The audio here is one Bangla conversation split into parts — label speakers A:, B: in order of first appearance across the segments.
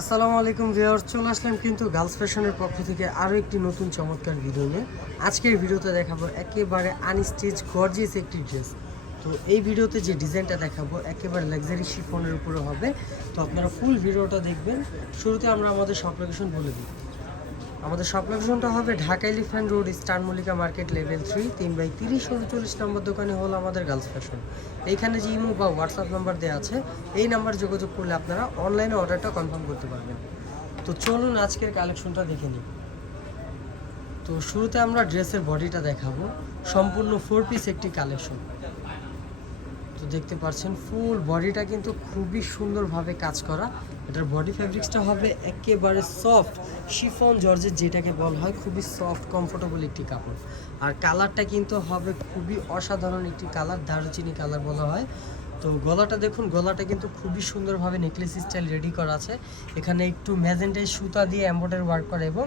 A: আসসালামু আলাইকুম ভিউয়ার্স, চলে আসলাম কিন্তু গার্লস ফ্যাশনের পক্ষ থেকে আরও একটি নতুন চমৎকার ভিডিও নিয়ে। আজকের ভিডিওতে দেখাবো একেবারে আনস্টিচ গর্জিয়াস একটি ড্রেস তো এই ভিডিওতে যে ডিজাইনটা দেখাবো, একেবারে লাক্সারি শিফনের উপরে হবে। তো আপনারা ফুল ভিডিওটা দেখবেন। শুরুতে আমরা আমাদের সব লোকেশন বলে দিই। আমাদের সব লোকেশনটা হবে Dhaka elephant road star Mallika market level three তিন বাই তিরিশ, উনচল্লিশ নম্বর দোকানে হলো আমাদের গার্লস ফ্যাশন এইখানে যে ইমো বা হোয়াটসঅ্যাপ নাম্বার দেওয়া আছে, এই নাম্বার যোগাযোগ করলে আপনারা অনলাইনে অর্ডারটা কনফার্ম করতে পারবেন। তো চলুন আজকের কালেকশনটা দেখে নিই। তো শুরুতে আমরা ড্রেসের বডিটা দেখাবো। সম্পূর্ণ ফোর পিস একটি কালেকশন তো দেখতে পাচ্ছেন ফুল বডিটা কিন্তু খুবই সুন্দরভাবে কাজ করা। এটার বডি ফ্যাব্রিক্সটা হবে একেবারে সফট শিফন জর্জের যেটাকে বলা হয় খুবই সফট কমফোর্টেবল একটি কাপড়। আর কালারটা কিন্তু হবে খুবই অসাধারণ একটি কালার দারুচিনি কালার বলা হয়। তো গলাটা দেখুন, গলাটা কিন্তু খুবই সুন্দরভাবে নেকলেস স্টাইল রেডি করা আছে। এখানে একটু ম্যাজেন্টাই সুতা দিয়ে এম্বয়ডারি ওয়ার্ক করা এবং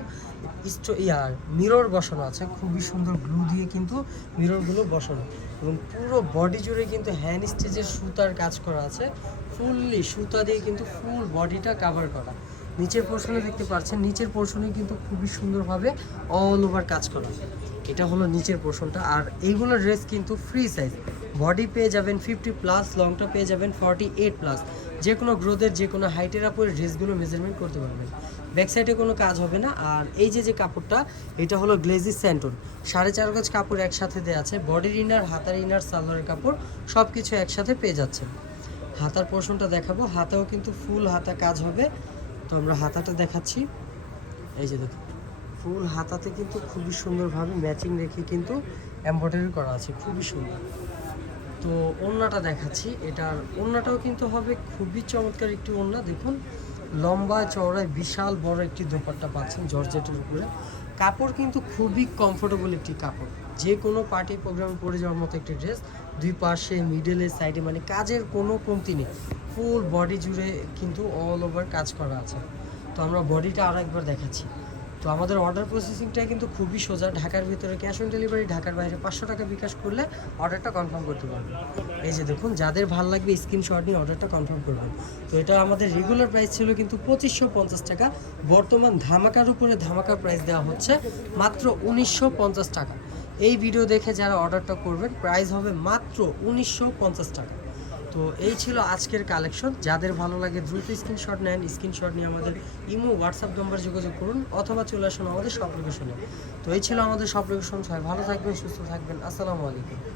A: স্টো ইয়ার মিরর বসানো আছে। খুবই সুন্দর গ্লু দিয়ে কিন্তু মিররগুলো বসানো। এবং পুরো বডি জুড়ে কিন্তু হ্যান্ড স্টিচের সুতার কাজ করা আছে, ফুললি সুতা দিয়ে কিন্তু ফুল বডিটা কাভার করা। নিচের পোর্শনে দেখতে পাচ্ছেন, নিচের পোর্শনে কিন্তু খুবই সুন্দরভাবে অল ওভার কাজ করা। এটা হলো নিচের পোর্শনটা আর এইগুলোর ড্রেস কিন্তু ফ্রি সাইজ বডি পেয়ে যাবেন ফিফটি প্লাস লংটা পেয়ে যাবেন ফর্টি এইট প্লাস যে কোনো গ্রোথের যে কোনো হাইটের আপরে ড্রেসগুলো মেজারমেন্ট করতে পারবেন। ব্যাক সাইডে কোনো কাজ হবে না। আর এই যে যে কাপড়টা, এটা হলো গ্লেজি স্যান্টন সাড়ে চার গজ কাপড় একসাথে দেওয়া আছে। বডির ইনার হাতার ইনার সালোয়ারের কাপড় সব কিছু একসাথে পেয়ে যাচ্ছেন। হাতার পোর্শনটা দেখাবো। হাতাও কিন্তু ফুল হাতা কাজ হবে। তো আমরা হাতাটা দেখাচ্ছি। এই যে দেখুন ফুল হাতাতে কিন্তু খুবই সুন্দরভাবে ম্যাচিং রেখে কিন্তু এমব্রয়ডারি করা আছে। খুবই সুন্দর। তো ওড়নাটা দেখাচ্ছি। এটার ওড়নাটাও কিন্তু হবে খুবই চমৎকার একটি ওড়না। দেখুন, লম্বা চওড়ায় বিশাল বড় একটি দোপাট্টা পাচ্ছেন জর্জেটের উপরে। কাপড় কিন্তু খুবই কমফোর্টেবল একটি কাপড়। যে কোনো পার্টি প্রোগ্রামে পরে যাওয়ার মতো একটি ড্রেস দুই পাশে মিডলে সাইডে মানে কাজের কোনো কমতি নেই। ফুল বডি জুড়ে কিন্তু অল ওভার কাজ করা আছে। তো আমরা বডিটা আরও একবার দেখাচ্ছি। তো আমাদের অর্ডার প্রসেসিংটা কিন্তু খুবই সোজা। ঢাকার ভিতরে ক্যাশ অন ডেলিভারি ঢাকার বাইরে পাঁচশো টাকা বিকাশ করলে অর্ডারটা কনফার্ম করতে পারবেন এই যে দেখুন, যাদের ভালো লাগবে স্ক্রিনশট নিয়ে অর্ডারটা কনফার্ম করবেন। তো এটা আমাদের রেগুলার প্রাইস ছিল কিন্তু পঁচিশশো পঞ্চাশ টাকা। বর্তমান ধামাকার উপরে ধামাকা প্রাইস দেওয়া হচ্ছে মাত্র উনিশশো পঞ্চাশ টাকা। এই ভিডিও দেখে যারা অর্ডারটা করবেন প্রাইস হবে মাত্র উনিশশো পঞ্চাশ টাকা। তো এই ছিল আজকের কালেকশন যাদের ভালো লাগে দ্রুত স্ক্রিনশট নেন স্ক্রিনশট নিয়ে আমাদের ইমো হোয়াটসঅ্যাপ নাম্বার যোগাযোগ করুন অথবা চলে আসুন আমাদের সব লোকেশনে তো এই ছিল আমাদের সব লোকেশন সবাই ভালো থাকবেন, সুস্থ থাকবেন। আসসালামু আলাইকুম।